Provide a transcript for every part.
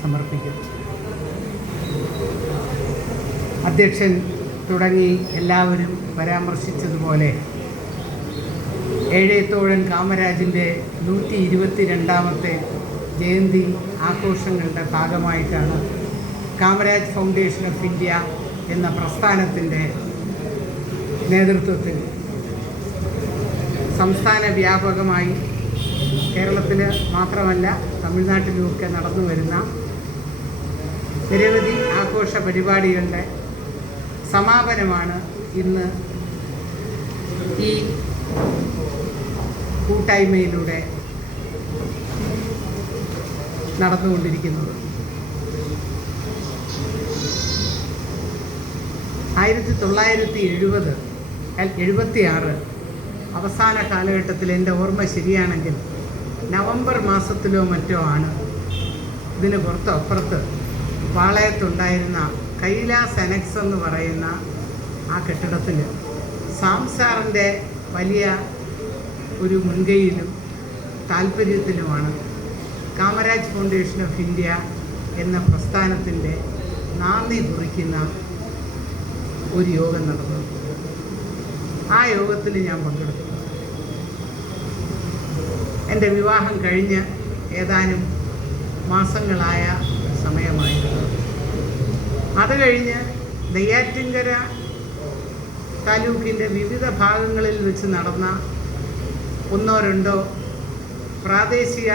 സമർപ്പിക്കുന്നു അധ്യക്ഷൻ തുടങ്ങി എല്ലാവരും പരാമർശിച്ചതുപോലെ ഏഴേത്തോഴൻ കാമരാജിന്റെ നൂറ്റി ഇരുപത്തി രണ്ടാമത്തെ ജയന്തി ആഘോഷങ്ങളുടെ ഭാഗമായിട്ടാണ് കാമരാജ് ഫൗണ്ടേഷൻ ഓഫ് ഇന്ത്യ എന്ന പ്രസ്ഥാനത്തിന്റെ നേതൃത്വത്തിൽ സംസ്ഥാന വ്യാപകമായി കേരളത്തിൽ മാത്രമല്ല തമിഴ്നാട്ടിലുമൊക്കെ നടന്നു വരുന്ന നിരവധി ആഘോഷ പരിപാടികളുടെ സമാപനമാണ് ഇന്ന് ഈ കൂട്ടായ്മയിലൂടെ നടന്നുകൊണ്ടിരിക്കുന്നത്. ആയിരത്തി തൊള്ളായിരത്തി എഴുപത് എഴുപത്തി ആറ് അവസാന കാലഘട്ടത്തിൽ എന്റെ ഓർമ്മ ശരിയാണെങ്കിൽ നവംബർ മാസത്തിലോ മറ്റോ ആണ്. ഇതിന് പുറത്തോ അപ്പുറത്ത് പാളയത്തുണ്ടായിരുന്ന കൈലാസ് അനക്സ് എന്ന് പറയുന്ന ആ കെട്ടിടത്തിൽ സാംസാറിന്റെ വലിയ ഒരു മുൻകൈയിലും താല്പര്യത്തിലുമാണ് കാമരാജ് ഫൗണ്ടേഷൻ ഓഫ് ഇന്ത്യ എന്ന പ്രസ്ഥാനത്തിന്റെ നാന്ദി കുറിക്കുന്ന ഒരു യോഗം നടന്നു ആ യോഗത്തിൽ ഞാൻ പങ്കെടുത്തു. എന്റെ വിവാഹം കഴിഞ്ഞ് ഏതാനും മാസങ്ങളായ സമയമായിരുന്നു അത് കഴിഞ്ഞ് നെയ്യാറ്റിൻകര താലൂക്കിന്റെ വിവിധ ഭാഗങ്ങളിൽ വെച്ച് നടന്ന ഒന്നോ രണ്ടോ പ്രാദേശിക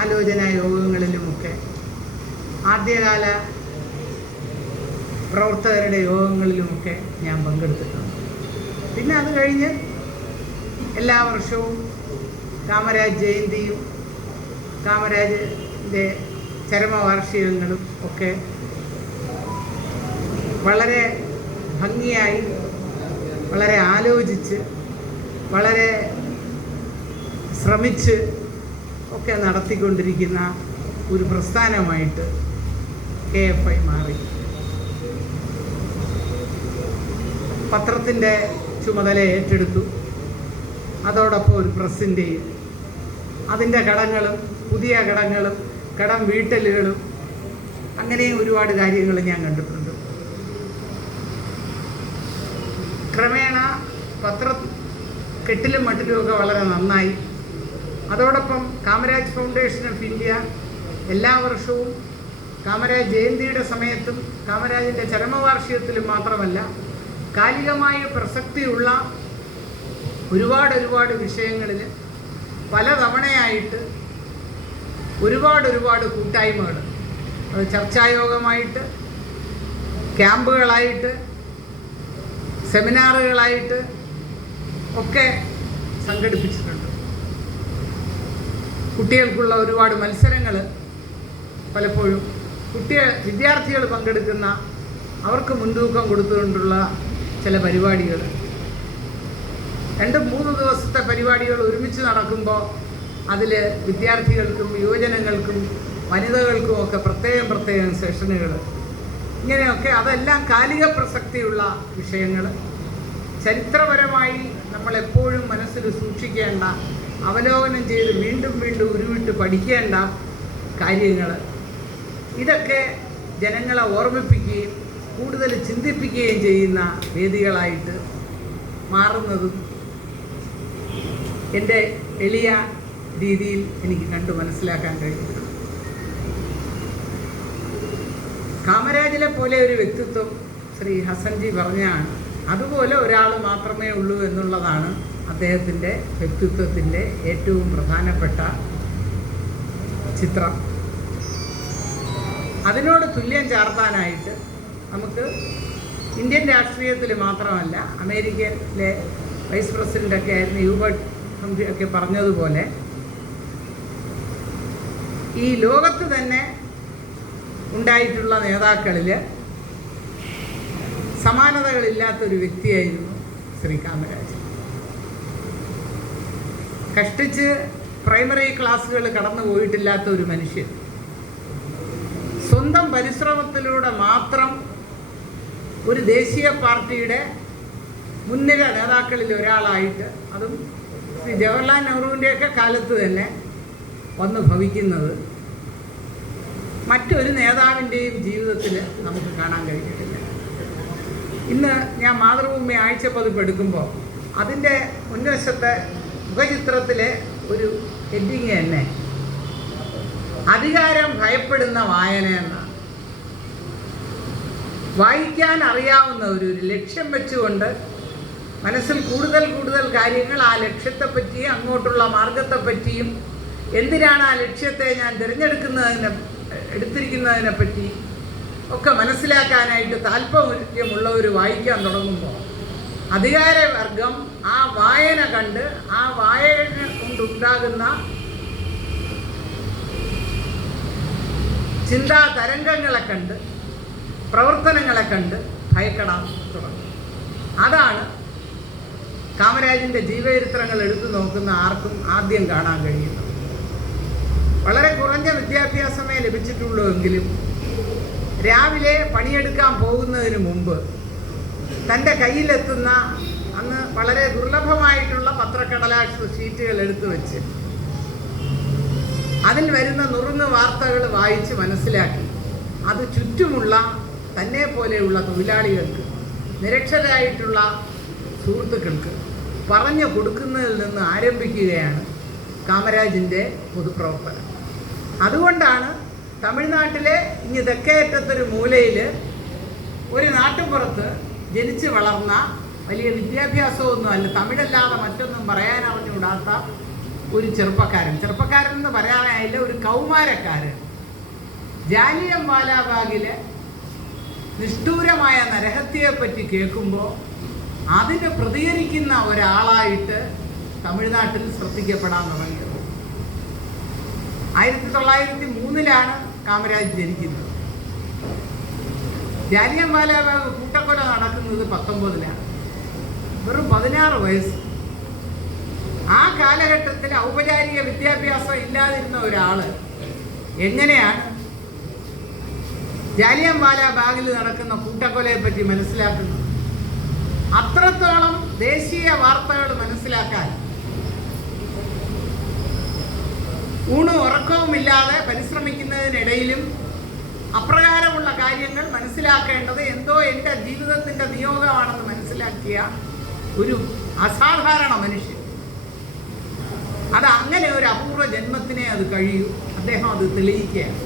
ആലോചനാ യോഗങ്ങളിലുമൊക്കെ ആദ്യകാല പ്രവർത്തകരുടെ യോഗങ്ങളിലുമൊക്കെ ഞാൻ പങ്കെടുത്തിട്ടുണ്ട്. പിന്നെ അത് കഴിഞ്ഞ് എല്ലാ വർഷവും കാമരാജ് ജയന്തിയും കാമരാജിന്റെ ചരമവാർഷികങ്ങളും ഒക്കെ വളരെ ഭംഗിയായി വളരെ ആലോചിച്ച് വളരെ ശ്രമിച്ച് ഒക്കെ നടത്തിക്കൊണ്ടിരിക്കുന്ന ഒരു പ്രസ്ഥാനമായിട്ട് കെ എഫ് ഐ മാറി. പത്രത്തിന്റെ ചുമതല ഏറ്റെടുത്തു. അതോടൊപ്പം ഒരു പ്രസിന്റെയും അതിന്റെ കടങ്ങളും പുതിയ കടങ്ങളും കടം വീട്ടലുകളും അങ്ങനെയും ഒരുപാട് കാര്യങ്ങൾ ഞാൻ കണ്ടിട്ടുണ്ട്. പത്ര കെട്ടിലും മട്ടിലുമൊക്കെ വളരെ നന്നായി. അതോടൊപ്പം കാമരാജ് ഫൗണ്ടേഷൻ ഓഫ് ഇന്ത്യ എല്ലാ വർഷവും കാമരാജ് ജയന്തിയുടെ സമയത്തും കാമരാജിന്റെ ചരമവാർഷികത്തിലും മാത്രമല്ല കാലികമായ പ്രസക്തിയുള്ള ഒരുപാട് ഒരുപാട് വിഷയങ്ങളിൽ പലതവണയായിട്ട് ഒരുപാട് ഒരുപാട് കൂട്ടായ്മകൾ. അത് ചർച്ചായോഗമായിട്ട് ക്യാമ്പുകളായിട്ട് സെമിനാറുകളായിട്ട് ഒക്കെ സംഘടിപ്പിച്ചിട്ടുണ്ട്. കുട്ടികൾക്കുള്ള ഒരുപാട് മത്സരങ്ങൾ പലപ്പോഴും കുട്ടികൾ വിദ്യാർത്ഥികൾ പങ്കെടുക്കുന്ന അവർക്ക് മുൻതൂക്കം കൊടുത്തുകൊണ്ടുള്ള ചില പരിപാടികൾ രണ്ട് മൂന്ന് ദിവസത്തെ പരിപാടികൾ ഒരുമിച്ച് നടക്കുമ്പോൾ അതിൽ വിദ്യാർത്ഥികൾക്കും യുവജനങ്ങൾക്കും വനിതകൾക്കും ഒക്കെ പ്രത്യേകം പ്രത്യേകം സെഷനുകൾ ഇങ്ങനെയൊക്കെ അതെല്ലാം കാലിക പ്രസക്തിയുള്ള വിഷയങ്ങൾ ചരിത്രപരമായി നമ്മളെപ്പോഴും മനസ്സിൽ സൂക്ഷിക്കേണ്ട അവലോകനം ചെയ്ത് വീണ്ടും വീണ്ടും ഉരുവിട്ട് പഠിക്കേണ്ട കാര്യങ്ങൾ. ഇതൊക്കെ ജനങ്ങളെ ഓർമ്മിപ്പിക്കുകയും കൂടുതൽ ചിന്തിപ്പിക്കുകയും ചെയ്യുന്ന വേദികളായിട്ട് മാറുന്നതും എന്റെ എളിയ രീതിയിൽ എനിക്ക് കണ്ടു മനസ്സിലാക്കാൻ കഴിയുന്നു കാമരാജിലെ പോലെ ഒരു വ്യക്തിത്വം ശ്രീ ഹസൻജി പറഞ്ഞാണ് അതുപോലെ ഒരാൾ മാത്രമേ ഉള്ളൂ എന്നുള്ളതാണ് അദ്ദേഹത്തിന്റെ വ്യക്തിത്വത്തിന്റെ ഏറ്റവും പ്രധാനപ്പെട്ട ചിത്രം. അതിനോട് തുല്യം ചേർത്താനായിട്ട് നമുക്ക് ഇന്ത്യൻ രാഷ്ട്രീയത്തിൽ മാത്രമല്ല അമേരിക്കയിലെ വൈസ് പ്രസിഡന്റൊക്കെ ആയിരുന്നു യൂബർട്ട് ഒക്കെ പറഞ്ഞതുപോലെ ഈ ലോകത്ത് തന്നെ ഉണ്ടായിട്ടുള്ള നേതാക്കളിൽ സമാനതകളില്ലാത്തൊരു വ്യക്തിയായിരുന്നു ശ്രീ കാമരാജൻ. കഷ്ടിച്ച് പ്രൈമറി ക്ലാസ്സുകൾ കടന്നു പോയിട്ടില്ലാത്ത ഒരു മനുഷ്യൻ. സ്വന്തം പരിശ്രമത്തിലൂടെ മാത്രം ഒരു ദേശീയ പാർട്ടിയുടെ മുൻനിര നേതാക്കളിൽ ഒരാളായിട്ട് അതും ശ്രീ ജവഹർലാൽ നെഹ്റുവിന്റെയൊക്കെ കാലത്ത് തന്നെ വന്ന് ഭവിക്കുന്നത് മറ്റൊരു നേതാവിന്റെയും ജീവിതത്തിൽ നമുക്ക് കാണാൻ കഴിഞ്ഞിട്ടില്ല. ഇന്ന് ഞാൻ മാതൃഭൂമി ആഴ്ച പതിപ്പ് എടുക്കുമ്പോൾ അതിന്റെ മുൻവശത്തെ മുഖചിത്രത്തിലെ ഒരു ഹെഡിങ് തന്നെ. അധികാരം ഭയപ്പെടുന്ന വായന എന്നാണ്. വായിക്കാൻ അറിയാവുന്ന ഒരു ലക്ഷ്യം വെച്ചുകൊണ്ട് മനസ്സിൽ കൂടുതൽ കൂടുതൽ കാര്യങ്ങൾ ആ ലക്ഷ്യത്തെപ്പറ്റിയും അങ്ങോട്ടുള്ള മാർഗത്തെപ്പറ്റിയും എന്തിനാണ് ആ ലക്ഷ്യത്തെ ഞാൻ തിരഞ്ഞെടുക്കുന്നതിനെ എടുത്തിരിക്കുന്നതിനെ പറ്റി ഒക്കെ മനസ്സിലാക്കാനായിട്ട് താല്പര്യമുള്ളവർ വായിക്കാൻ തുടങ്ങുമ്പോൾ അധികാരവർഗം ആ വായന കണ്ട് ആ വായന കൊണ്ടുണ്ടാകുന്ന ചിന്താ തരംഗങ്ങളെ കണ്ട് പ്രവർത്തനങ്ങളെ കണ്ട് ഭയപ്പെടാൻ തുടങ്ങും. അതാണ് കാമരാജിന്റെ ജീവചരിത്രങ്ങൾ എടുത്തു നോക്കുന്ന ആർക്കും ആദ്യം കാണാൻ കഴിയുന്നത്. വളരെ കുറഞ്ഞ വിദ്യാഭ്യാസമേ ലഭിച്ചിട്ടുള്ളൂ എങ്കിലും രാവിലെ പണിയെടുക്കാൻ പോകുന്നതിന് മുമ്പ് തന്റെ കയ്യിലെത്തുന്ന അന്ന് വളരെ ദുർലഭമായിട്ടുള്ള പത്രക്കടലാസ് ഷീറ്റുകൾ എടുത്തു വെച്ച് അതിൽ വരുന്ന നുറുങ്ങ് വാർത്തകൾ വായിച്ച് മനസ്സിലാക്കി. അത് ചുറ്റുമുള്ള തന്നെ പോലെയുള്ള തൊഴിലാളികൾക്ക് നിരക്ഷരായിട്ടുള്ള സുഹൃത്തുക്കൾക്ക് പറഞ്ഞു കൊടുക്കുന്നതിൽ നിന്ന് ആരംഭിക്കുകയാണ് കാമരാജിന്റെ പൊതുപ്രവർത്തനം. അതുകൊണ്ടാണ് തമിഴ്നാട്ടിലെ ഇനി തെക്കേറ്റത്തൊരു മൂലയിൽ ഒരു നാട്ടുപുറത്ത് ജനിച്ച് വളർന്ന വലിയ വിദ്യാഭ്യാസമൊന്നും അല്ല തമിഴല്ലാതെ മറ്റൊന്നും പറയാൻ അറിഞ്ഞുകൂടാത്ത ഒരു ചെറുപ്പക്കാരൻ. ചെറുപ്പക്കാരൻ എന്ന് പറയാനായില്ല ഒരു കൗമാരക്കാരൻ. ജാലിയം വാലാബാഗിലെ നിഷ്ഠൂരമായ നരഹത്യയെപ്പറ്റി കേൾക്കുമ്പോൾ അതിന് പ്രതികരിക്കുന്ന ഒരാളായിട്ട് തമിഴ്നാട്ടിൽ ശ്രദ്ധിക്കപ്പെടാൻ തുടങ്ങിയത്. ആയിരത്തി തൊള്ളായിരത്തി മൂന്നിലാണ് കാമരാജ് ജനിക്കുന്നത് ജാലിയൻ വാലാബാഗ് കൂട്ടക്കൊല നടക്കുന്നത് പത്തൊമ്പതിലാണ്. വെറും പതിനാറ് വയസ്സ്. ആ കാലഘട്ടത്തിൽ ഔപചാരിക വിദ്യാഭ്യാസം ഇല്ലാതിരുന്ന ഒരാൾ എങ്ങനെയാണ് ജാലിയൻ വാലാബാഗിൽ നടക്കുന്ന കൂട്ടക്കൊലയെ പറ്റി മനസ്സിലാക്കുന്നത്? അത്രത്തോളം ദേശീയ വാർത്തകൾ മനസ്സിലാക്കാൻ ഊണും ഉറക്കവുമില്ലാതെ പരിശ്രമിക്കുന്നതിനിടയിലും അപ്രകാരമുള്ള കാര്യങ്ങൾ മനസ്സിലാക്കേണ്ടത് എന്തോ എന്റെ ജീവിതത്തിന്റെ നിയോഗമാണെന്ന് മനസ്സിലാക്കിയ ഒരു അസാധാരണ മനുഷ്യൻ. അത് അങ്ങനെ ഒരു അപൂർവ ജന്മത്തിനെ അത് കഴിയൂ. അദ്ദേഹം അത് തെളിയിക്കുകയാണ്.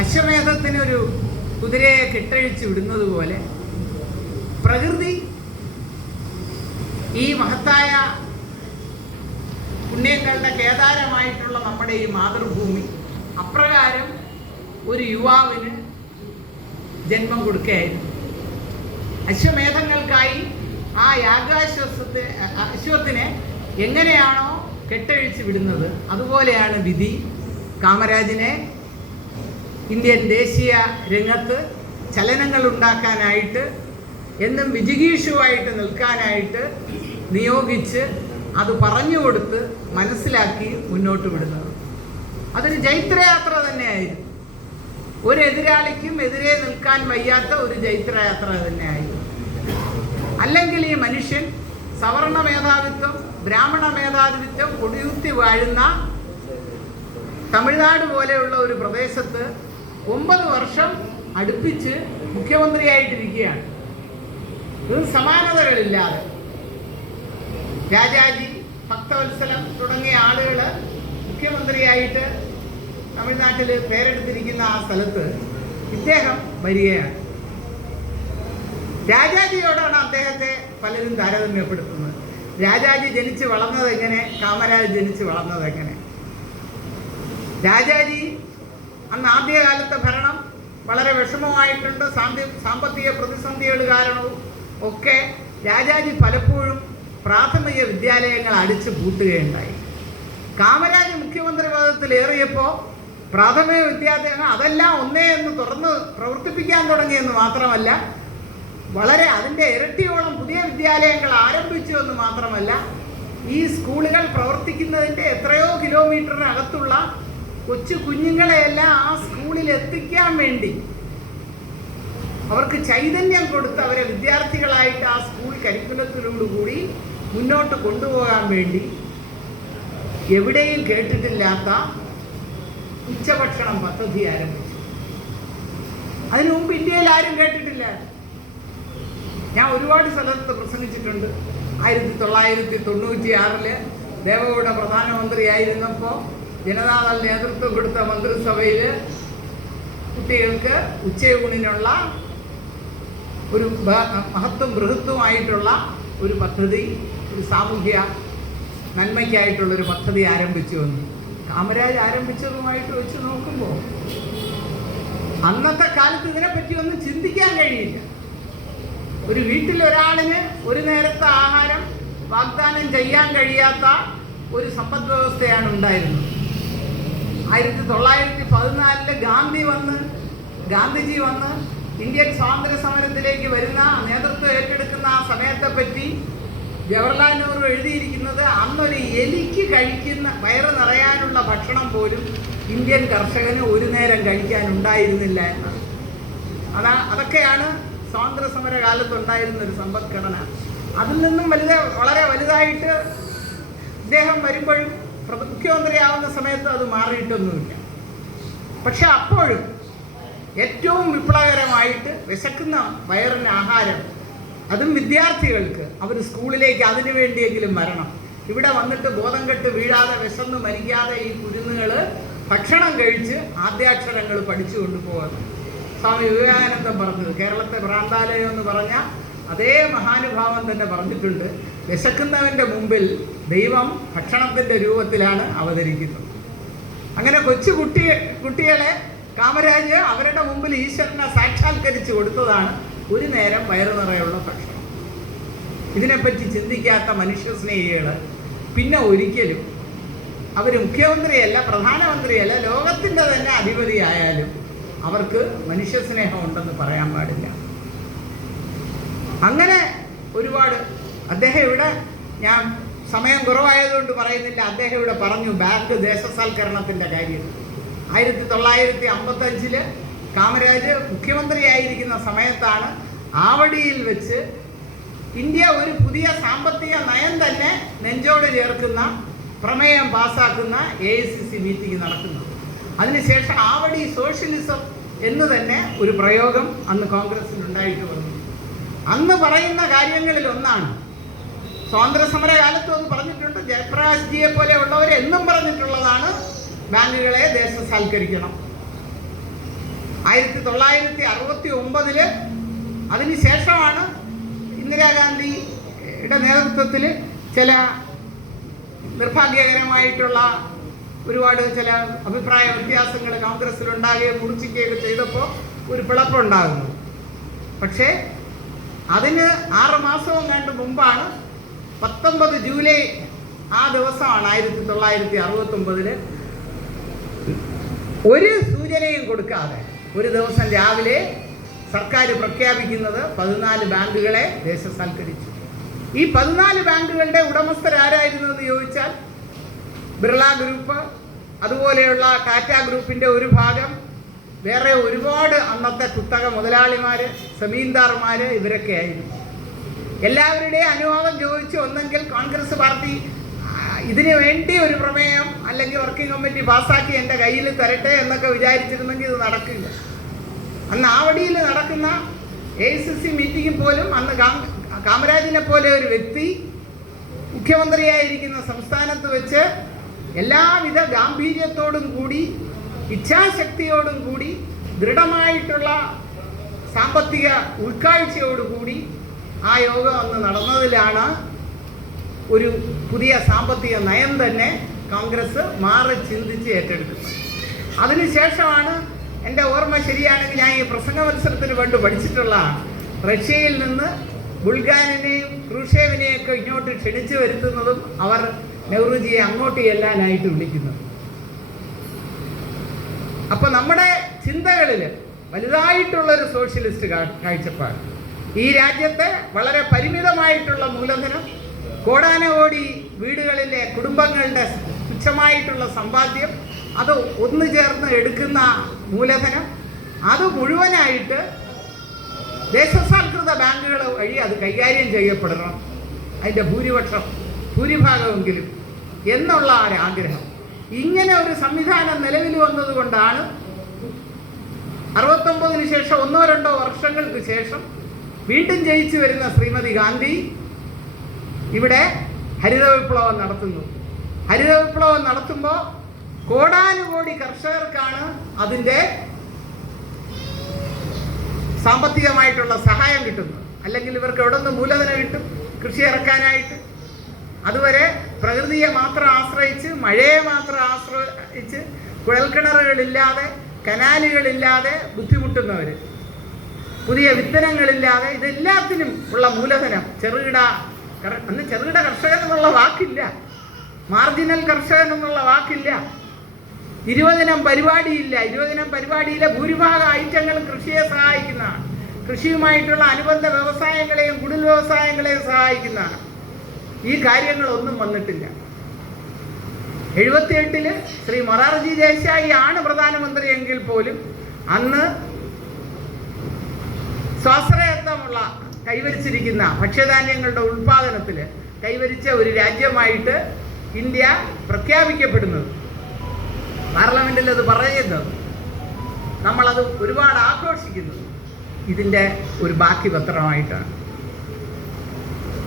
അശ്വമേധത്തിനൊരു കുതിരയെ കെട്ടഴിച്ചു വിടുന്നത് പോലെ പ്രകൃതി ഈ മഹത്തായ പുണ്യങ്ങളുടെ കേദാരമായിട്ടുള്ള നമ്മുടെ ഈ മാതൃഭൂമി. അപ്രകാരം ഒരു യുവാവിന് ജന്മം കൊടുക്കുകയായിരുന്നു. അശ്വമേധങ്ങൾക്കായി ആ യാഗാശ്വസത്തെ അശ്വത്തിനെ എങ്ങനെയാണോ കെട്ടഴിച്ച് വിടുന്നത് അതുപോലെയാണ് വിധി. കാമരാജിനെ ഇന്ത്യൻ ദേശീയ രംഗത്ത് ചലനങ്ങൾ ഉണ്ടാക്കാനായിട്ട് എന്നും വിജിഗീഷുവായിട്ട് നിൽക്കാനായിട്ട് നിയോഗിച്ച് അത് പറഞ്ഞു കൊടുത്ത് മനസ്സിലാക്കി മുന്നോട്ട് വിടുന്നത്. അതൊരു ജൈത്രയാത്ര തന്നെയായിരുന്നു. ഒരു എതിരാളിക്കും എതിരെ നിൽക്കാൻ വയ്യാത്ത ഒരു ജൈത്രയാത്ര തന്നെയായിരുന്നു. അല്ലെങ്കിൽ ഈ മനുഷ്യൻ സവർണ മേധാവിത്വം ബ്രാഹ്മണ മേധാവിത്വം കൊടിയുത്തി വാഴുന്ന തമിഴ്നാട് പോലെയുള്ള ഒരു പ്രദേശത്ത് ഒമ്പത് വർഷം അടുപ്പിച്ച് മുഖ്യമന്ത്രിയായിട്ടിരിക്കുകയാണ്. ഇത് സമാനതകളില്ലാതെ. രാജാജി ഭക്തവത്സലം തുടങ്ങിയ ആളുകൾ മുഖ്യമന്ത്രിയായിട്ട് തമിഴ്നാട്ടിൽ പേരെടുത്തിരിക്കുന്ന ആ സ്ഥലത്ത് ഇദ്ദേഹം വരികയാണ്. രാജാജിയോടാണ് അദ്ദേഹത്തെ പലരും താരതമ്യപ്പെടുത്തുന്നത്. രാജാജി ജനിച്ച് വളർന്നത് എങ്ങനെ? കാമരാജ് ജനിച്ച് വളർന്നത് എങ്ങനെ? രാജാജി അന്ന് ആദ്യകാലത്തെ ഭരണം വളരെ വിഷമമായിട്ടുണ്ട്. സാമ്പത്തിക പ്രതിസന്ധികൾ കാരണവും ഒക്കെ രാജാജി പലപ്പോഴും പ്രാഥമിക വിദ്യാലയങ്ങൾ അടിച്ചു പൂട്ടുകയുണ്ടായി. കാമരാജ് മുഖ്യമന്ത്രി പദത്തിൽ ഏറിയപ്പോൾ പ്രാഥമിക വിദ്യാലയങ്ങൾ അതെല്ലാം ഒന്നേ എന്ന് തുറന്ന് പ്രവർത്തിപ്പിക്കാൻ തുടങ്ങിയെന്ന് മാത്രമല്ല വളരെ അതിന്റെ ഇരട്ടിയോളം പുതിയ വിദ്യാലയങ്ങൾ ആരംഭിച്ചു എന്ന് മാത്രമല്ല ഈ സ്കൂളുകൾ പ്രവർത്തിക്കുന്നതിന്റെ എത്രയോ കിലോമീറ്ററിനകത്തുള്ള കൊച്ചു കുഞ്ഞുങ്ങളെയെല്ലാം ആ സ്കൂളിൽ എത്തിക്കാൻ വേണ്ടി അവർക്ക് ചൈതന്യം കൊടുത്ത് അവരെ വിദ്യാർത്ഥികളായിട്ട് ആ സ്കൂൾ കരിക്കുലത്തിലോടുകൂടി മുന്നോട്ട് കൊണ്ടുപോകാൻ വേണ്ടി എവിടെയും കേട്ടിട്ടില്ലാത്ത ഉച്ചഭക്ഷണം പദ്ധതി ആരംഭിച്ചു. അതിനു മുമ്പ് ഇന്ത്യയിൽ ആരും കേട്ടിട്ടില്ല. ഞാൻ ഒരുപാട് സ്ഥലത്ത് പ്രസംഗിച്ചിട്ടുണ്ട്. ആയിരത്തി തൊള്ളായിരത്തി തൊണ്ണൂറ്റി ആറിൽ ദേവഗൗഡ പ്രധാനമന്ത്രിയായിരുന്നപ്പോൾ ജനതാദൾ നേതൃത്വം കൊടുത്ത മന്ത്രിസഭയിൽ കുട്ടികൾക്ക് ഉച്ചയൂണിനുള്ള ഒരു മഹത്വം ബൃഹത്വമായിട്ടുള്ള ഒരു പദ്ധതി ഒരു സാമൂഹ്യ നന്മയ്ക്കായിട്ടുള്ളൊരു പദ്ധതി ആരംഭിച്ചു വന്നു കാമരാജ് ആരംഭിച്ചതുമായിട്ട് വെച്ച് നോക്കുമ്പോൾ അന്നത്തെ കാലത്ത് ഇതിനെപ്പറ്റി ഒന്നും ചിന്തിക്കാൻ കഴിയില്ല. ഒരു വീട്ടിൽ ഒരാളിന് ഒരു നേരത്തെ ആഹാരം വാഗ്ദാനം ചെയ്യാൻ കഴിയാത്ത ഒരു സമ്പദ് വ്യവസ്ഥയാണ് ഉണ്ടായിരുന്നത്. ആയിരത്തി തൊള്ളായിരത്തി പതിനാലിൽ ഗാന്ധി വന്ന് ഗാന്ധിജി വന്ന് ഇന്ത്യൻ സ്വാതന്ത്ര്യ സമരത്തിലേക്ക് വരുന്ന നേതൃത്വം ഏറ്റെടുക്കുന്ന ആ സമയത്തെ പറ്റി ജവഹർലാൽ നെഹ്റു എഴുതിയിരിക്കുന്നത് അന്നൊരു എലിക്ക് കഴിക്കുന്ന വയറ് നിറയാനുള്ള ഭക്ഷണം പോലും ഇന്ത്യൻ കർഷകന് ഒരു നേരം കഴിക്കാൻ ഉണ്ടായിരുന്നില്ല എന്നാണ്. അതാ അതൊക്കെയാണ് സ്വാതന്ത്ര്യ സമര കാലത്ത് ഉണ്ടായിരുന്ന ഒരു സമ്പദ്ഘടന. അതിൽ നിന്നും വലുത് വളരെ വലുതായിട്ട് ഇദ്ദേഹം വരുമ്പോഴും മുഖ്യമന്ത്രിയാവുന്ന സമയത്ത് അത് മാറിയിട്ടൊന്നുമില്ല. പക്ഷെ അപ്പോഴും ഏറ്റവും വിപ്ലവകരമായിട്ട് വിശക്കുന്ന വയറിന് ആഹാരം. അതും വിദ്യാർത്ഥികൾക്ക്. അവർ സ്കൂളിലേക്ക് അതിനു വേണ്ടിയെങ്കിലും വരണം. ഇവിടെ വന്നിട്ട് ബോധം കെട്ട് വീഴാതെ വിശന്ന് മരിക്കാതെ ഈ കുരുന്നുകൾ ഭക്ഷണം കഴിച്ച് ആദ്യാക്ഷരങ്ങൾ പഠിച്ചു കൊണ്ടുപോകുന്നു സ്വാമി വിവേകാനന്ദൻ പറഞ്ഞത്. കേരളത്തെ ഭ്രാന്താലയം എന്ന് പറഞ്ഞ അതേ മഹാനുഭാവം തന്നെ പറഞ്ഞിട്ടുണ്ട്. വിശക്കുന്നവന്റെ മുമ്പിൽ ദൈവം ഭക്ഷണത്തിന്റെ രൂപത്തിലാണ് അവതരിക്കുന്നത്. അങ്ങനെ കൊച്ചു കുട്ടിയെ കുട്ടികളെ കാമരാജ് അവരുടെ മുമ്പിൽ ഈശ്വരനെ സാക്ഷാത്കരിച്ച് കൊടുത്തതാണ് ഒരു നേരം വയറു നിറയുള്ള ഭക്ഷണം. ഇതിനെപ്പറ്റി ചിന്തിക്കാത്ത മനുഷ്യ സ്നേഹികൾ പിന്നെ ഒരിക്കലും അവർ മുഖ്യമന്ത്രിയല്ല പ്രധാനമന്ത്രിയല്ല ലോകത്തിന്റെ തന്നെ അധിപതിയായാലും അവർക്ക് മനുഷ്യ സ്നേഹം ഉണ്ടെന്ന് പറയാൻ പാടില്ല. അങ്ങനെ ഒരുപാട് അദ്ദേഹം ഇവിടെ ഞാൻ സമയം കുറവായതുകൊണ്ട് പറയുന്നില്ല. അദ്ദേഹം ഇവിടെ പറഞ്ഞു ബാക്ക് ദേശസാൽക്കരണത്തിന്റെ കാര്യം. ആയിരത്തി തൊള്ളായിരത്തി അമ്പത്തഞ്ചിൽ കാമരാജ് മുഖ്യമന്ത്രിയായിരിക്കുന്ന സമയത്താണ് ആവടിയിൽ വെച്ച് ഇന്ത്യ ഒരു പുതിയ സാമ്പത്തിക നയം തന്നെ നെഞ്ചോട് ചേർക്കുന്ന പ്രമേയം പാസാക്കുന്ന A I C C meeting നടക്കുന്നത് അതിനുശേഷം ആവടി സോഷ്യലിസം എന്ന് തന്നെ ഒരു പ്രയോഗം അന്ന് കോൺഗ്രസിൽ ഉണ്ടായിട്ട് വന്നു. അന്ന് പറയുന്ന കാര്യങ്ങളിൽ ഒന്നാണ് സ്വാതന്ത്ര്യ സമര അത് പറഞ്ഞിട്ടുണ്ട് ജയപ്രകാശ് ജിയെ പോലെ ഉള്ളവരെ എന്നും പറഞ്ഞിട്ടുള്ളതാണ് ബാങ്കുകളെ ദേശസാൽക്കരിക്കണം. ആയിരത്തി തൊള്ളായിരത്തി അറുപത്തി ഒമ്പതിൽ അതിനുശേഷമാണ് ഇന്ദിരാഗാന്ധിയുടെ നേതൃത്വത്തിൽ ചില നിർഭാഗ്യകരമായിട്ടുള്ള ഒരുപാട് ചില അഭിപ്രായ വ്യത്യാസങ്ങൾ കോൺഗ്രസ്സിൽ ഉണ്ടാകുകയും മുറിച്ചിക്കുകയൊക്കെ ചെയ്തപ്പോൾ ഒരു പിളപ്പുണ്ടാകുന്നു. പക്ഷേ അതിന് ആറ് മാസവും കണ്ട് മുമ്പാണ് പത്തൊമ്പത് ജൂലൈ ആ ദിവസമാണ് ആയിരത്തി തൊള്ളായിരത്തി അറുപത്തി ഒമ്പതിൽ ഒരു സൂചനയും കൊടുക്കാതെ ഒരു ദിവസം രാവിലെ സർക്കാർ പ്രഖ്യാപിക്കുന്നത് പതിനാല് ബാങ്കുകളെ ദേശസാൽക്കരിച്ചു. ഈ പതിനാല് ബാങ്കുകളുടെ ഉടമസ്ഥരാരായിരുന്നു എന്ന് ചോദിച്ചാൽ ബിർള ഗ്രൂപ്പ് അതുപോലെയുള്ള ടാറ്റ ഗ്രൂപ്പിന്റെ ഒരു ഭാഗം വേറെ ഒരുപാട് അന്നത്തെ കുത്തക മുതലാളിമാർ സമീന്ദാർമാർ ഇവരൊക്കെ ആയിരുന്നു. എല്ലാവരുടെയും അനുവാദം ചോദിച്ച് ഒന്നെങ്കിൽ കോൺഗ്രസ് പാർട്ടി ഇതിനു വേണ്ടി ഒരു പ്രമേയം അല്ലെങ്കിൽ വർക്കിംഗ് കമ്മിറ്റി പാസ്സാക്കി എന്റെ കയ്യിൽ തരട്ടെ എന്നൊക്കെ വിചാരിച്ചിരുന്നെങ്കിൽ ഇത് നടക്കില്ല. അന്ന് ആവടിയിൽ നടക്കുന്ന എ സി സി മീറ്റിംഗിൽ പോലും അന്ന് കാ കാമരാജിനെ പോലെ ഒരു വ്യക്തി മുഖ്യമന്ത്രിയായിരിക്കുന്ന സംസ്ഥാനത്ത് വെച്ച് എല്ലാവിധ ഗാംഭീര്യത്തോടും കൂടി ഇച്ഛാശക്തിയോടും കൂടി ദൃഢമായിട്ടുള്ള സാമ്പത്തിക ഉൾക്കാഴ്ചയോടുകൂടി ആ യോഗം അന്ന് നടന്നതിലാണ് ഒരു പുതിയ സാമ്പത്തിക നയം തന്നെ കോൺഗ്രസ് മാറി ചിന്തിച്ച് ഏറ്റെടുക്കുന്നത് അതിനുശേഷമാണ് എന്റെ ഓർമ്മ ശരിയാണെങ്കിൽ ഞാൻ ഈ പ്രസംഗ മത്സരത്തിന് വേണ്ടി പഠിച്ചിട്ടുള്ള റഷ്യയിൽ നിന്ന് ബുൾഗാനിനെയും ക്രൂഷേവിനെയൊക്കെ ഇങ്ങോട്ട് ക്ഷണിച്ചു വരുത്തുന്നതും അവർ നെഹ്റുജിയെ അങ്ങോട്ട് ചെല്ലാനായിട്ട് വിളിക്കുന്നത് അപ്പൊ നമ്മുടെ ചിന്തകളിൽ വലുതായിട്ടുള്ളൊരു സോഷ്യലിസ്റ്റ് കാഴ്ചപ്പാട്. ഈ രാജ്യത്തെ വളരെ പരിമിതമായിട്ടുള്ള മൂലധനം കോടാനകോടി വീടുകളിലെ കുടുംബങ്ങളുടെ തുച്ഛമായിട്ടുള്ള സമ്പാദ്യം അത് ഒന്നു ചേർന്ന് എടുക്കുന്ന മൂലധനം അത് മുഴുവനായിട്ട് ദേശസാൽകൃത ബാങ്കുകൾ വഴി അത് കൈകാര്യം ചെയ്യപ്പെടണം. അതിന്റെ ഭൂരിപക്ഷം ഭൂരിഭാഗമെങ്കിലും എന്നുള്ള ഒരാഗ്രഹം. ഇങ്ങനെ ഒരു സംവിധാനം നിലവിൽ വന്നതുകൊണ്ടാണ് അറുപത്തൊമ്പതിന് ശേഷം ഒന്നോ രണ്ടോ വർഷങ്ങൾക്ക് ശേഷം വീണ്ടും ജയിച്ചു വരുന്ന ശ്രീമതി ഗാന്ധി ഇവിടെ ഹരിത വിപ്ലവം നടത്തുന്നു. ഹരിത വിപ്ലവം നടത്തുമ്പോൾ കോടാനുകോടി കർഷകർക്കാണ് അതിന്റെ സാമ്പത്തികമായിട്ടുള്ള സഹായം കിട്ടുന്നത്. അല്ലെങ്കിൽ ഇവർക്ക് എവിടെ നിന്ന് മൂലധനം കിട്ടും? കൃഷി ഇറക്കാനായിട്ട്. അതുവരെ പ്രകൃതിയെ മാത്രം ആശ്രയിച്ച് മഴയെ മാത്രം ആശ്രയിച്ച് കുഴൽക്കിണറുകളില്ലാതെ കനാലുകളില്ലാതെ ബുദ്ധിമുട്ടുന്നവർ പുതിയ വിത്തനങ്ങളില്ലാതെ ഇതെല്ലാത്തിനും ഉള്ള മൂലധനം ചെറുകിട അന്ന് ചെറുകിട കർഷകൻ എന്നുള്ള വാക്കില്ല. മാർജിനൽ കർഷകൻ എന്നുള്ള വാക്കില്ല. ഇരുപതിനം പരിപാടിയില്ല. ഇരുപതിനം പരിപാടിയിലെ ഭൂരിഭാഗം ഐറ്റങ്ങളും കൃഷിയെ സഹായിക്കുന്നതാണ്. കൃഷിയുമായിട്ടുള്ള അനുബന്ധ വ്യവസായങ്ങളെയും കുടിൽ വ്യവസായങ്ങളെയും സഹായിക്കുന്നതാണ്. ഈ കാര്യങ്ങളൊന്നും വന്നിട്ടില്ല. എഴുപത്തിയെട്ടിൽ ശ്രീ മൊറാർജി ദേശായി ആണ് പ്രധാനമന്ത്രി എങ്കിൽ പോലും അന്ന് സ്വാശ്രയത്വമുള്ള കൈവരിച്ചിരിക്കുന്ന ഭക്ഷ്യധാന്യങ്ങളുടെ ഉൽപാദനത്തിൽ കൈവരിച്ച ഒരു രാജ്യമായിട്ട് ഇന്ത്യ പ്രഖ്യാപിക്കപ്പെടുന്നത്. പാർലമെന്റിൽ അത് പറയുന്നത് നമ്മളത് ഒരുപാട് ആഘോഷിക്കുന്നത് ഇതിന്റെ ഒരു ബാക്കി പത്രമായിട്ടാണ്.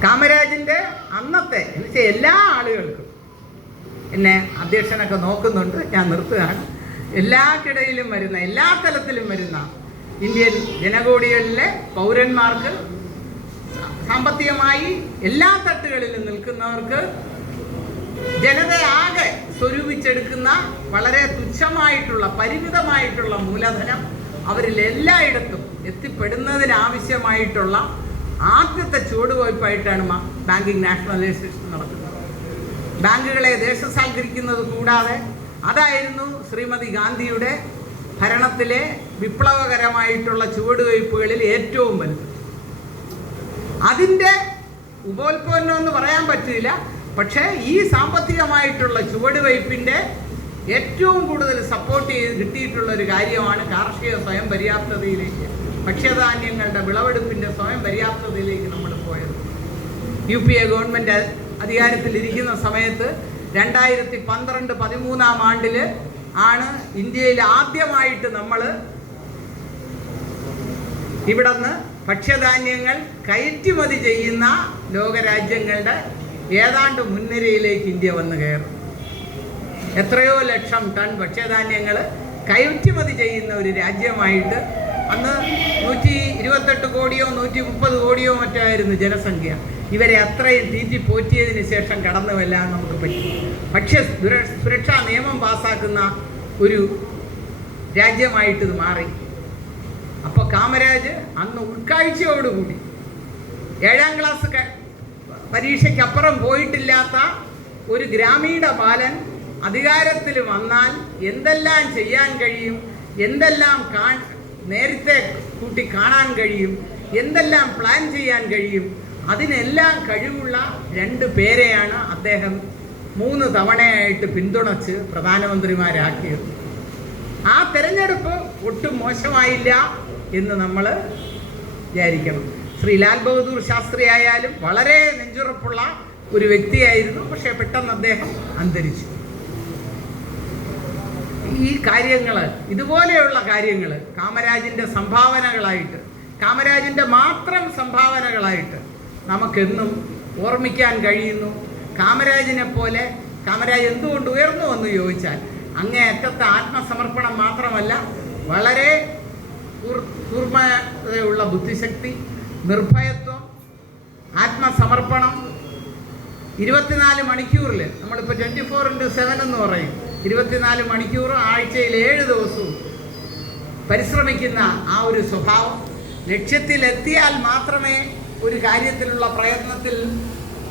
കാമരാജിന്റെ അന്നത്തെ എന്ന് വെച്ചാൽ എല്ലാ ആളുകൾക്കും. എന്നെ അധ്യക്ഷനൊക്കെ നോക്കുന്നുണ്ട് ഞാൻ നിർത്തുകയാണ്. എല്ലാക്കിടയിലും വരുന്ന എല്ലാ തലത്തിലും വരുന്ന ഇന്ത്യൻ ജനകോടികളിലെ പൗരന്മാർക്ക് സാമ്പത്തികമായി എല്ലാ തട്ടുകളിലും നിൽക്കുന്നവർക്ക് ജനതയാകെ സ്വരൂപിച്ചെടുക്കുന്ന വളരെ തുച്ഛമായിട്ടുള്ള പരിമിതമായിട്ടുള്ള മൂലധനം അവരിൽ എല്ലായിടത്തും എത്തിപ്പെടുന്നതിനാവശ്യമായിട്ടുള്ള ആദ്യത്തെ ചുവടുവയ്പായിട്ടാണ് ബാങ്കിങ് നാഷണലൈസേഷൻ നടക്കുന്നത് ബാങ്കുകളെ ദേശസാൽക്കരിക്കുന്നത് കൂടാതെ അതായിരുന്നു ശ്രീമതി ഗാന്ധിയുടെ ഭരണത്തിലെ വിപ്ലവകരമായിട്ടുള്ള ചുവടുവയ്പ്പുകളിൽ ഏറ്റവും വലുത്. അതിന്റെ ഉപോൽപ്പന്നം എന്ന് പറയാൻ പറ്റില്ല. പക്ഷേ ഈ സാമ്പത്തികമായിട്ടുള്ള ചുവടുവയ്പ്പിന്റെ ഏറ്റവും കൂടുതൽ സപ്പോർട്ട് ചെയ്ത് കിട്ടിയിട്ടുള്ള ഒരു കാര്യമാണ് കാർഷിക സ്വയം പര്യാപ്തതയിലേക്ക്. ഭക്ഷ്യധാന്യങ്ങളുടെ വിളവെടുപ്പിന്റെ സ്വയം പര്യാപ്തതയിലേക്ക് നമ്മൾ പോയത്. യു പി എ ഗവൺമെന്റ് അധികാരത്തിലിരിക്കുന്ന സമയത്ത് രണ്ടായിരത്തി പന്ത്രണ്ട് പതിമൂന്നാം ആണ്ടിൽ ആണ് ഇന്ത്യയിൽ ആദ്യമായിട്ട് നമ്മൾ ഇവിടുന്ന് ഭക്ഷ്യധാന്യങ്ങൾ കയറ്റുമതി ചെയ്യുന്ന ലോകരാജ്യങ്ങളുടെ ഏതാണ്ട് മുൻനിരയിലേക്ക് ഇന്ത്യ വന്നു കയറും. എത്രയോ ലക്ഷം ടൺ ഭക്ഷ്യധാന്യങ്ങൾ കയറ്റുമതി ചെയ്യുന്ന ഒരു രാജ്യമായിട്ട് അന്ന് നൂറ്റി ഇരുപത്തെട്ട് കോടിയോ നൂറ്റി മുപ്പത് കോടിയോ മറ്റായിരുന്നു ജനസംഖ്യ. ഇവരെ അത്രയും തീറ്റി പോറ്റിയതിന് ശേഷം കടന്നു വല്ലാൻ നമുക്ക് പറ്റി. ഭക്ഷ്യ സുര- സുരക്ഷാ നിയമം പാസ്സാക്കുന്ന ഒരു രാജ്യമായിട്ട് ഇത് മാറി. അപ്പോൾ കാമരാജ് അന്ന് ഉൾക്കാഴ്ചയോടുകൂടി ഏഴാം ക്ലാസ് പരീക്ഷയ്ക്കപ്പുറം പോയിട്ടില്ലാത്ത ഒരു ഗ്രാമീണ ബാലൻ അധികാരത്തിൽ വന്നാൽ എന്തെല്ലാം ചെയ്യാൻ കഴിയും? എന്തെല്ലാം കാ നേരത്തെ കൂട്ടി കാണാൻ കഴിയും? എന്തെല്ലാം പ്ലാൻ ചെയ്യാൻ കഴിയും? അതിനെല്ലാം കഴിവുള്ള രണ്ട് പേരെയാണ് അദ്ദേഹം മൂന്ന് തവണയായിട്ട് പിന്തുണച്ച് പ്രധാനമന്ത്രിമാരാക്കിയത്. ആ തെരഞ്ഞെടുപ്പ് ഒട്ടും മോശമായില്ല. എന്ന് നമ്മൾ വിചാരിക്കണം. ശ്രീ ലാൽ ബഹദൂർ ശാസ്ത്രി ആയാലും വളരെ നെഞ്ചുറപ്പുള്ള ഒരു വ്യക്തിയായിരുന്നു. പക്ഷേ പെട്ടെന്ന് അദ്ദേഹം അന്തരിച്ചു. ഈ കാര്യങ്ങൾ ഇതുപോലെയുള്ള കാര്യങ്ങൾ കാമരാജിന്റെ സംഭാവനകളായിട്ട് കാമരാജിന്റെ മാത്രം സംഭാവനകളായിട്ട് നമുക്കെന്നും ഓർമ്മിക്കാൻ കഴിയുന്നു. കാമരാജിനെ പോലെ കാമരാജ് എന്തുകൊണ്ട് ഉയർന്നു എന്ന് ചോദിച്ചാൽ അങ്ങേ അറ്റത്തെ ആത്മസമർപ്പണം മാത്രമല്ല വളരെ കൂർ- കൂർമ്മതയുള്ള ബുദ്ധിശക്തി നിർഭയത്വം ആത്മസമർപ്പണം. ഇരുപത്തിനാല് മണിക്കൂറിൽ നമ്മളിപ്പോൾ ട്വന്റി ഫോർ ഇന്റു സെവൻ എന്ന് പറയും. ഇരുപത്തിനാല് മണിക്കൂർ ആഴ്ചയിൽ ഏഴ് ദിവസവും പരിശ്രമിക്കുന്ന ആ ഒരു സ്വഭാവം. ലക്ഷ്യത്തിലെത്തിയാൽ മാത്രമേ ഒരു കാര്യത്തിലുള്ള പ്രയത്നത്തിൽ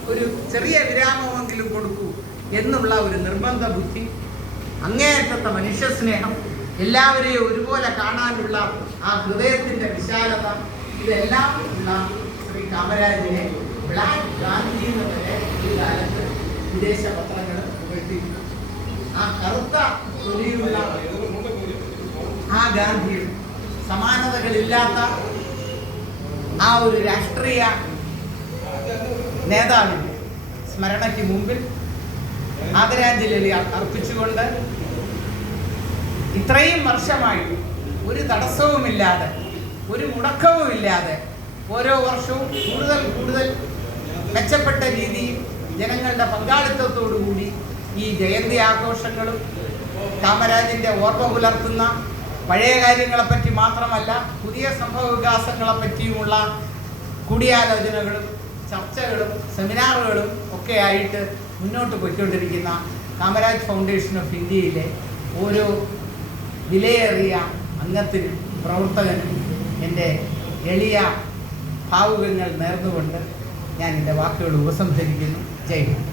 ഒരു ചെറിയ വിരാമമെങ്കിലും കൊടുക്കൂ എന്നുള്ള ഒരു നിർബന്ധ ബുദ്ധി അങ്ങേയറ്റത്തെ മനുഷ്യസ്നേഹം എല്ലാവരെയും ഒരുപോലെ കാണാനുള്ള ആ ഹൃദയത്തിന്റെ വിശാലത ഇതെല്ലാം ഉള്ള ശ്രീ കാമരാജിനെ ബ്ലാക്ക് ഗാന്ധി എന്ന് വരെ ഈ കാലത്ത് വിദേശ പത്രങ്ങൾ പുകഴ്ത്തിയിരുന്നു ആ കറുത്ത തൊലിയുള്ള ആ ഗാന്ധി സമാനതകളില്ലാത്ത ആ ഒരു രാഷ്ട്രീയ നേതാവിന്റെ സ്മരണയ്ക്ക് മുമ്പിൽ ആദരാഞ്ജലി അർ- അർപ്പിച്ചുകൊണ്ട് ഇത്രയും വർഷമായി ഒരു തടസ്സവുമില്ലാതെ ഒരു മുടക്കവുമില്ലാതെ ഓരോ വർഷവും കൂടുതൽ കൂടുതൽ മെച്ചപ്പെട്ട രീതിയിൽ ജനങ്ങളുടെ പങ്കാളിത്തത്തോടുകൂടി ഈ ജയന്തി ആഘോഷങ്ങളും കാമരാജിന്റെ ഓർമ്മ പുലർത്തുന്ന പഴയ കാര്യങ്ങളെപ്പറ്റി മാത്രമല്ല പുതിയ സംഭവ വികാസങ്ങളെപ്പറ്റിയുമുള്ള കൂടിയാലോചനകളും ചർച്ചകളും സെമിനാറുകളും ഒക്കെ ആയിട്ട് മുന്നോട്ട് പോയിക്കൊണ്ടിരിക്കുന്ന കാമരാജ് ഫൗണ്ടേഷൻ ഓഫ് ഇന്ത്യയിലെ ഓരോ വിലയേറിയ അംഗത്തിനും പ്രവർത്തകനും എന്റെ എളിയ ഭാവുകങ്ങൾ നേർന്നുകൊണ്ട് ഞാൻ എന്റെ വാക്കുകൾ ഉപസംഹരിക്കുന്നു. ജയ് ഹിന്ദ്.